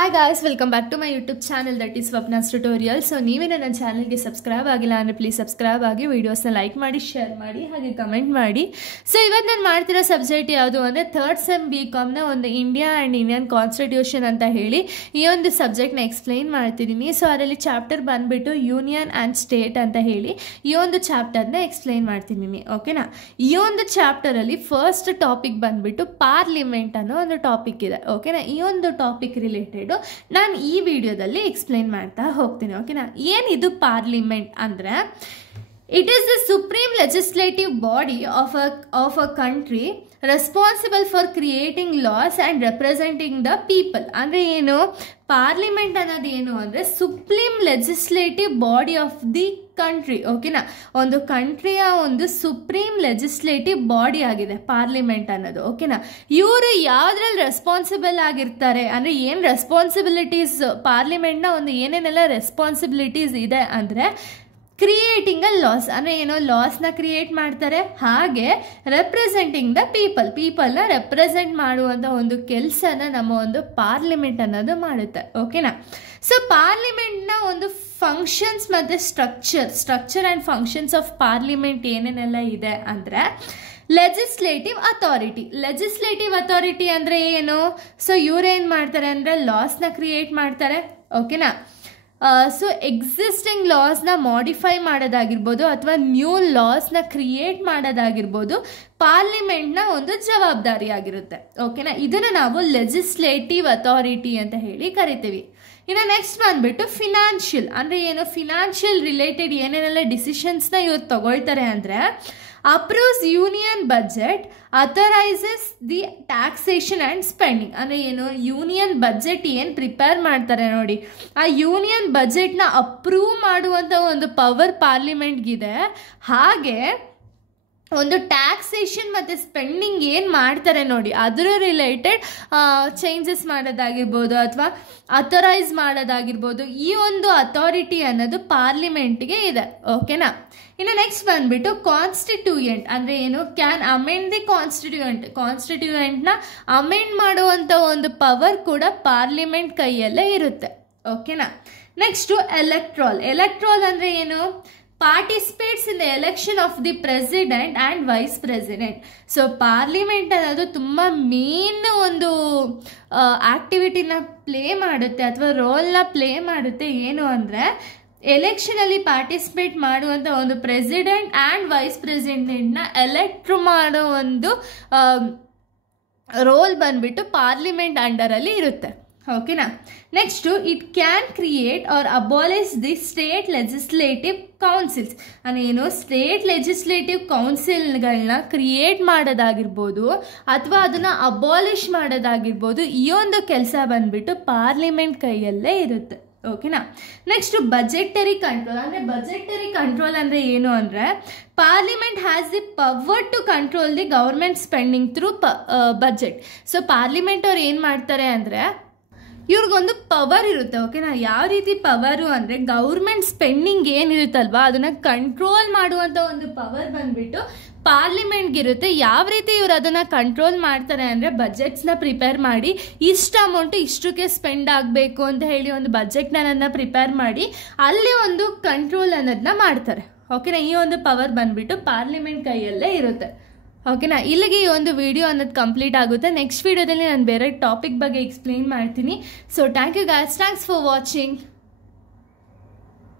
Hi guys, welcome back to my YouTube channel that is Swapna's Tutorial. So ನೀವೇ ನನ್ನ ಚಾನಲ್ಗೆ subscribe ಆಗಿಲ್ಲ ಅಂದರೆ ಪ್ಲೀಸ್ ಸಬ್ಸ್ಕ್ರೈಬ್ ಆಗಿ ವಿಡಿಯೋಸ್ನ ಲೈಕ್ ಮಾಡಿ ಶೇರ್ ಮಾಡಿ ಹಾಗೆ ಕಮೆಂಟ್ ಮಾಡಿ. ಸೊ ಇವತ್ತು ನಾನು ಮಾಡ್ತಿರೋ ಸಬ್ಜೆಕ್ಟ್ ಯಾವುದು ಅಂದರೆ ಥರ್ಡ್ ಸೆಮ್ BComನ ಒಂದು ಇಂಡಿಯಾ ಆ್ಯಂಡ್ ಇಂಡಿಯನ್ ಕಾನ್ಸ್ಟಿಟ್ಯೂಷನ್ ಅಂತ ಹೇಳಿ ಈ ಒಂದು ಸಬ್ಜೆಕ್ಟ್ನ ಎಕ್ಸ್ಪ್ಲೈನ್ ಮಾಡ್ತಿದ್ದೀನಿ. ಸೊ ಅದರಲ್ಲಿ ಚಾಪ್ಟರ್ ಬಂದುಬಿಟ್ಟು ಯೂನಿಯನ್ ಆ್ಯಂಡ್ ಸ್ಟೇಟ್ ಅಂತ ಹೇಳಿ ಈ ಒಂದು ಚಾಪ್ಟರ್ನ ಎಕ್ಸ್ಪ್ಲೈನ್ ಮಾಡ್ತಿದ್ದೀನಿ. ಓಕೆನಾ, ಈ ಒಂದು ಚಾಪ್ಟರಲ್ಲಿ ಫಸ್ಟ್ ಟಾಪಿಕ್ ಬಂದುಬಿಟ್ಟು ಪಾರ್ಲಿಮೆಂಟ್ ಅನ್ನೋ ಒಂದು ಟಾಪಿಕ್ ಇದೆ. ಓಕೆನಾ, ಈ ಒಂದು ಟಾಪಿಕ್ ರಿಲೇಟೆಡ್ ನಾನು ಈ ವಿಡಿಯೋದಲ್ಲಿ ಎಕ್ಸ್ಪ್ಲೈನ್ ಮಾಡ್ತಾ ಹೋಗ್ತೀನಿ. ಓಕೆನಾ, ಏನಿದು ಪಾರ್ಲಿಮೆಂಟ್ ಅಂದರೆ it is the supreme legislative body of a country responsible for creating loss and representing the people. ಅಂದರೆ ಏನು, ಪಾರ್ಲಿಮೆಂಟ್ ಅನ್ನೋದು ಏನು ಅಂದರೆ supreme legislative body of the country. ಓಕೆನಾ, ಒಂದು ಕಂಟ್ರಿಯ ಒಂದು ಸುಪ್ರೀಂ ಲೆಜಿಸ್ಲೇಟಿವ್ ಬಾಡಿ ಆಗಿದೆ ಪಾರ್ಲಿಮೆಂಟ್ ಅನ್ನೋದು. ಓಕೆನಾ, ಇವರು ಯಾವುದ್ರಲ್ಲಿ ರೆಸ್ಪಾನ್ಸಿಬಲ್ ಆಗಿರ್ತಾರೆ ಅಂದರೆ ಏನು ರೆಸ್ಪಾನ್ಸಿಬಿಲಿಟೀಸ್ ಪಾರ್ಲಿಮೆಂಟ್ನ ಒಂದು ಏನೇನೆಲ್ಲ ರೆಸ್ಪಾನ್ಸಿಬಿಲಿಟೀಸ್ ಇದೆ ಅಂದರೆ ಕ್ರಿಯೇಟಿಂಗ್ ಅ ಲಾಸ್ ಅಂದರೆ ಏನೋ ಲಾಸ್ನ ಕ್ರಿಯೇಟ್ ಮಾಡ್ತಾರೆ, ಹಾಗೆ ರೆಪ್ರೆಸೆಂಟಿಂಗ್ ದ ಪೀಪಲ್ನ ರೆಪ್ರೆಸೆಂಟ್ ಮಾಡುವಂಥ ಒಂದು ಕೆಲಸನ ನಮ್ಮ ಒಂದು ಪಾರ್ಲಿಮೆಂಟ್ ಅನ್ನೋದು ಮಾಡುತ್ತೆ. ಓಕೆನಾ, ಸೊ ಪಾರ್ಲಿಮೆಂಟ್ನ ಒಂದು ಫಂಕ್ಷನ್ಸ್ ಮತ್ತು structure and functions of parliament ಏನೇನೆಲ್ಲ ಇದೆ ಅಂದರೆ ಲೆಜಿಸ್ಲೇಟಿವ್ ಅಥಾರಿಟಿ ಅಂದರೆ ಏನು, ಸೊ ಇವರೇನು ಮಾಡ್ತಾರೆ ಅಂದರೆ ಲಾಸ್ನ ಕ್ರಿಯೇಟ್ ಮಾಡ್ತಾರೆ. ಓಕೆನಾ, ಸೊ ಎಕ್ಸಿಸ್ಟಿಂಗ್ ಲಾಸ್ನ ಮಾಡಿಫೈ ಮಾಡೋದಾಗಿರ್ಬೋದು ಅಥವಾ ನ್ಯೂ ಲಾಸ್ನ ಕ್ರಿಯೇಟ್ ಮಾಡೋದಾಗಿರ್ಬೋದು ಪಾರ್ಲಿಮೆಂಟ್ನ ಒಂದು ಜವಾಬ್ದಾರಿ ಆಗಿರುತ್ತೆ. ಓಕೆನಾ, ಇದನ್ನು ನಾವು ಲೆಜಿಸ್ಲೇಟಿವ್ ಅಥಾರಿಟಿ ಅಂತ ಹೇಳಿ ಕರಿತೀವಿ. ಇನ್ನು ನೆಕ್ಸ್ಟ್ ಬಂದುಬಿಟ್ಟು ಫಿನಾನ್ಷಿಯಲ್ ಅಂದರೆ ಏನು, ಫಿನಾನ್ಷಿಯಲ್ ರಿಲೇಟೆಡ್ ಏನೇನೆಲ್ಲ ಡಿಸಿಷನ್ಸ್ನ ಇವ್ರು ತಗೊಳ್ತಾರೆ ಅಂದರೆ approves union budget, authorises the taxation and spending. ಅಂದರೆ ಏನು, ಯೂನಿಯನ್ ಬಜೆಟ್ ಏನು ಪ್ರಿಪೇರ್ ಮಾಡ್ತಾರೆ ನೋಡಿ, ಆ ಯೂನಿಯನ್ ಬಜೆಟ್ನ ಅಪ್ರೂವ್ ಮಾಡುವಂಥ ಒಂದು ಪವರ್ ಪಾರ್ಲಿಮೆಂಟ್ಗಿದೆ. ಹಾಗೆ ಒಂದು ಟ್ಯಾಕ್ಸೇಷನ್ ಮತ್ತು ಸ್ಪೆಂಡಿಂಗ್ ಏನು ಮಾಡ್ತಾರೆ ನೋಡಿ ಅದರ ರಿಲೇಟೆಡ್ ಚೇಂಜಸ್ ಮಾಡೋದಾಗಿರ್ಬೋದು ಅಥವಾ ಅಥರೈಸ್ ಮಾಡೋದಾಗಿರ್ಬೋದು, ಈ ಒಂದು ಅಥಾರಿಟಿ ಅನ್ನೋದು ಪಾರ್ಲಿಮೆಂಟ್ಗೆ ಇದೆ. ಓಕೆನಾ, ಇನ್ನು ನೆಕ್ಸ್ಟ್ ಬಂದುಬಿಟ್ಟು ಕಾನ್ಸ್ಟಿಟ್ಯೂಯೆಂಟ್ ಅಂದರೆ ಏನು, ಕ್ಯಾನ್ ಅಮೆಂಡ್ ದಿ ಕಾನ್ಸ್ಟಿಟ್ಯೂಯೆಂಟ್ನ ಅಮೆಂಡ್ ಮಾಡುವಂಥ ಒಂದು ಪವರ್ ಕೂಡ ಪಾರ್ಲಿಮೆಂಟ್ ಕೈಯಲ್ಲೇ ಇರುತ್ತೆ. ಓಕೆನಾ, ನೆಕ್ಸ್ಟು ಎಲೆಕ್ಟ್ರಾಲ್ ಅಂದರೆ ಏನು, participates in the election of the president and vice president. So parliament ಅನ್ನೋದು ತುಂಬ ಮೇನ್ ಒಂದು ಆ್ಯಕ್ಟಿವಿಟಿನ ಪ್ಲೇ ಮಾಡುತ್ತೆ ಅಥವಾ ರೋಲ್ನ ಪ್ಲೇ ಮಾಡುತ್ತೆ. ಏನು ಅಂದರೆ ಎಲೆಕ್ಷನಲ್ಲಿ ಪಾರ್ಟಿಸಿಪೇಟ್ ಮಾಡುವಂಥ ಒಂದು ಪ್ರೆಸಿಡೆಂಟ್ ಆ್ಯಂಡ್ ವೈಸ್ ಪ್ರೆಸಿಡೆಂಟ್ನ ಎಲೆಕ್ಟ್ ಮಾಡೋ ಒಂದು ರೋಲ್ ಬಂದುಬಿಟ್ಟು ಪಾರ್ಲಿಮೆಂಟ್ ಅಂಡರಲ್ಲಿ ಇರುತ್ತೆ. ಓಕೆನಾ, next it can create or abolish the state legislative councils. ಅಂದರೆ ಏನು, ಸ್ಟೇಟ್ ಲೆಜಿಸ್ಲೇಟಿವ್ ಕೌನ್ಸಿಲ್ಗಳನ್ನ ಕ್ರಿಯೇಟ್ ಮಾಡೋದಾಗಿರ್ಬೋದು ಅಥವಾ ಅದನ್ನು ಅಬಾಲಿಷ್ ಮಾಡೋದಾಗಿರ್ಬೋದು, ಈ ಒಂದು ಕೆಲಸ ಬಂದುಬಿಟ್ಟು ಪಾರ್ಲಿಮೆಂಟ್ ಕೈಯಲ್ಲೇ ಇರುತ್ತೆ. ಓಕೆನಾ, ನೆಕ್ಸ್ಟು ಬಜೆಟರಿ ಕಂಟ್ರೋಲ್ ಅಂದರೆ ಏನು ಅಂದರೆ parliament has the power to control the government spending through budget. So parliament ಅವ್ರು ಏನು ಮಾಡ್ತಾರೆ ಅಂದರೆ ಇವ್ರಿಗೊಂದು ಪವರ್ ಇರುತ್ತೆ. ಓಕೆನಾ, ಯಾವ ರೀತಿ ಪವರು ಅಂದರೆ ಗೌರ್ಮೆಂಟ್ ಸ್ಪೆಂಡಿಂಗ್ ಏನಿರುತ್ತಲ್ವಾ ಅದನ್ನು ಕಂಟ್ರೋಲ್ ಮಾಡುವಂಥ ಒಂದು ಪವರ್ ಬಂದುಬಿಟ್ಟು ಪಾರ್ಲಿಮೆಂಟ್ಗಿರುತ್ತೆ. ಯಾವ ರೀತಿ ಇವರು ಅದನ್ನು ಕಂಟ್ರೋಲ್ ಮಾಡ್ತಾರೆ ಅಂದರೆ ಬಜೆಟ್ಸ್ನ ಪ್ರಿಪೇರ್ ಮಾಡಿ ಇಷ್ಟು ಅಮೌಂಟು ಇಷ್ಟಕ್ಕೆ ಸ್ಪೆಂಡ್ ಆಗಬೇಕು ಅಂತ ಹೇಳಿ ಒಂದು ಬಜೆಟ್ನ ಪ್ರಿಪೇರ್ ಮಾಡಿ ಅಲ್ಲಿ ಒಂದು ಕಂಟ್ರೋಲ್ ಅನ್ನೋದನ್ನ ಮಾಡ್ತಾರೆ. ಓಕೆನಾ, ಈ ಒಂದು ಪವರ್ ಬಂದುಬಿಟ್ಟು ಪಾರ್ಲಿಮೆಂಟ್ ಕೈಯಲ್ಲೇ ಇರುತ್ತೆ. ಓಕೆನಾ, ಇಲ್ಲಿಗೆ ಈ ಒಂದು ವಿಡಿಯೋ ಅನ್ನೋದು ಕಂಪ್ಲೀಟ್ ಆಗುತ್ತೆ. ನೆಕ್ಸ್ಟ್ ವಿಡಿಯೋದಲ್ಲಿ ನಾನು ಬೇರೆ ಟಾಪಿಕ್ ಬಗ್ಗೆ ಎಕ್ಸ್ಪ್ಲೇನ್ ಮಾಡ್ತೀನಿ. So thank you guys, thanks for watching.